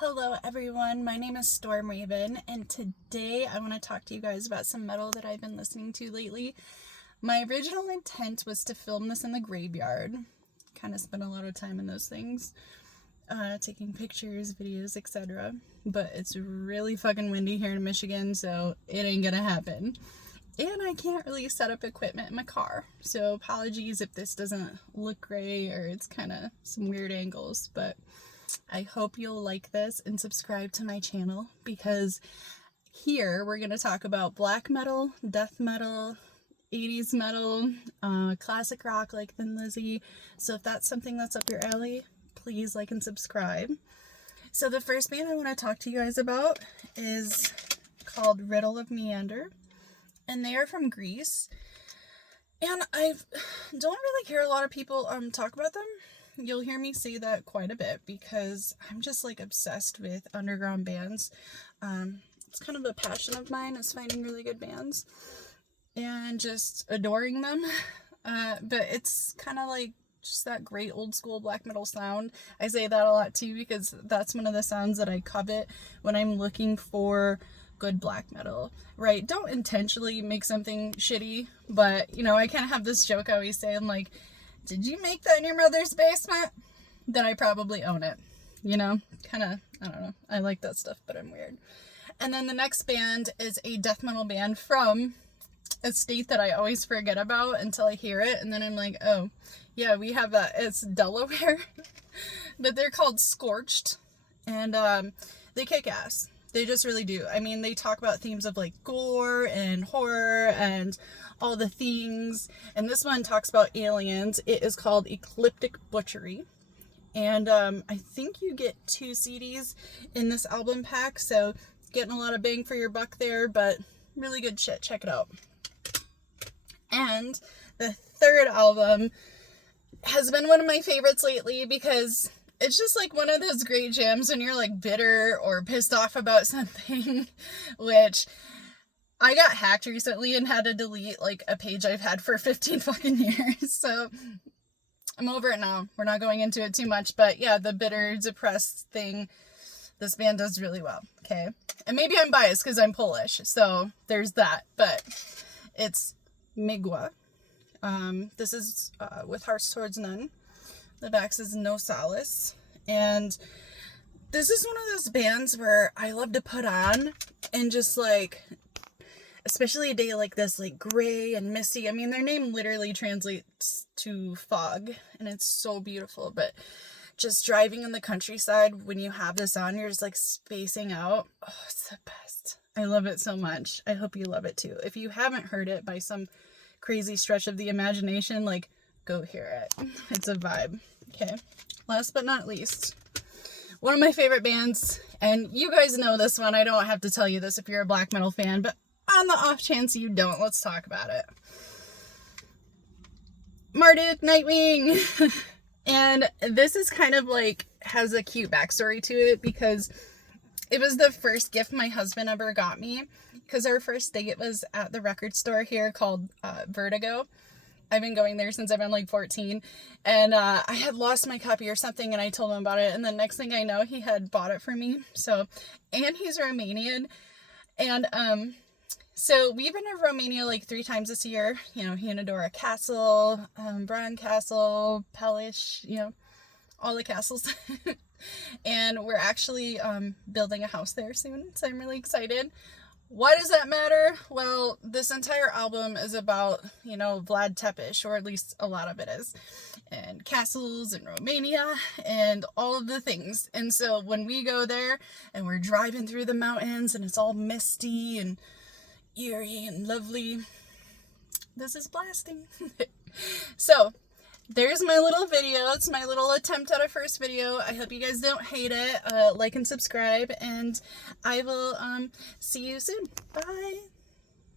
Hello everyone, my name is Storm Raven, and today I want to talk to you guys about some metal that I've been listening to lately. My original intent was to film this in the graveyard. Kind of spent a lot of time in those things, taking pictures, videos, etc. But it's really fucking windy here in Michigan, so it ain't gonna happen. And I can't really set up equipment in my car, so apologies if this doesn't look great or it's kind of some weird angles, but I hope you'll like this and subscribe to my channel, because here we're going to talk about black metal, death metal, 80s metal, classic rock like Thin Lizzy. So if that's something that's up your alley, please like and subscribe. So the first band I want to talk to you guys about is called Riddle of Meander, and they are from Greece. And I don't really hear a lot of people talk about them. You'll hear me say that quite a bit because I'm just like obsessed with underground bands. It's kind of a passion of mine, is finding really good bands and just adoring them. But it's kind of like just that great old school black metal sound. I say that a lot too because that's one of the sounds that I covet when I'm looking for good black metal, right? Don't intentionally make something shitty, but you know, I kind of have this joke I always say, I'm like, did you make that in your mother's basement? Then I probably own it. You know, kind of, I don't know. I like that stuff, but I'm weird. And then the next band is a death metal band from a state that I always forget about until I hear it. And then I'm like, oh, yeah, we have that. It's Delaware. But they're called Scorched. And they kick ass. They just really do. I mean, they talk about themes of like gore and horror and all the things. And this one talks about aliens. It is called Ecliptic Butchery. And I think you get 2 CDs in this album pack. So getting a lot of bang for your buck there, but really good shit. Check it out. And the third album has been one of my favorites lately because it's just like one of those great jams when you're like bitter or pissed off about something, which I got hacked recently and had to delete like a page I've had for 15 fucking years. So I'm over it now. We're not going into it too much, but yeah, the bitter, depressed thing, this band does really well. Okay. And maybe I'm biased because I'm Polish. So there's that, but it's Mgła. This is with Hearts Towards None. The back says No Solace. And this is one of those bands where I love to put on and just like, especially a day like this, like gray and misty. I mean, their name literally translates to fog and it's so beautiful, but just driving in the countryside when you have this on, you're just like spacing out. Oh, it's the best. I love it so much. I hope you love it too. If you haven't heard it by some crazy stretch of the imagination, like, go hear it. It's a vibe. Okay. Last but not least, one of my favorite bands, and you guys know this one. I don't have to tell you this if you're a black metal fan, but on the off chance you don't, let's talk about it. Marduk, Nightwing. And this is kind of like, has a cute backstory to it because it was the first gift my husband ever got me, because our first date was at the record store here called Vertigo. I've been going there since I've been like 14, and I had lost my copy or something, and I told him about it, and the next thing I know, he had bought it for me. So, and he's Romanian, and so we've been to Romania like 3 times this year. You know, he and Adora Castle, Bran Castle, Pelish, you know, all the castles. And we're actually building a house there soon, so I'm really excited. Why does that matter? Well, this entire album is about, you know, Vlad Tepes, or at least a lot of it is, and castles and Romania and all of the things. And so when we go there and we're driving through the mountains and it's all misty and eerie and lovely, this is blasting. So there's my little video. It's my little attempt at a first video. I hope you guys don't hate it. Like and subscribe, and I will see you soon. Bye.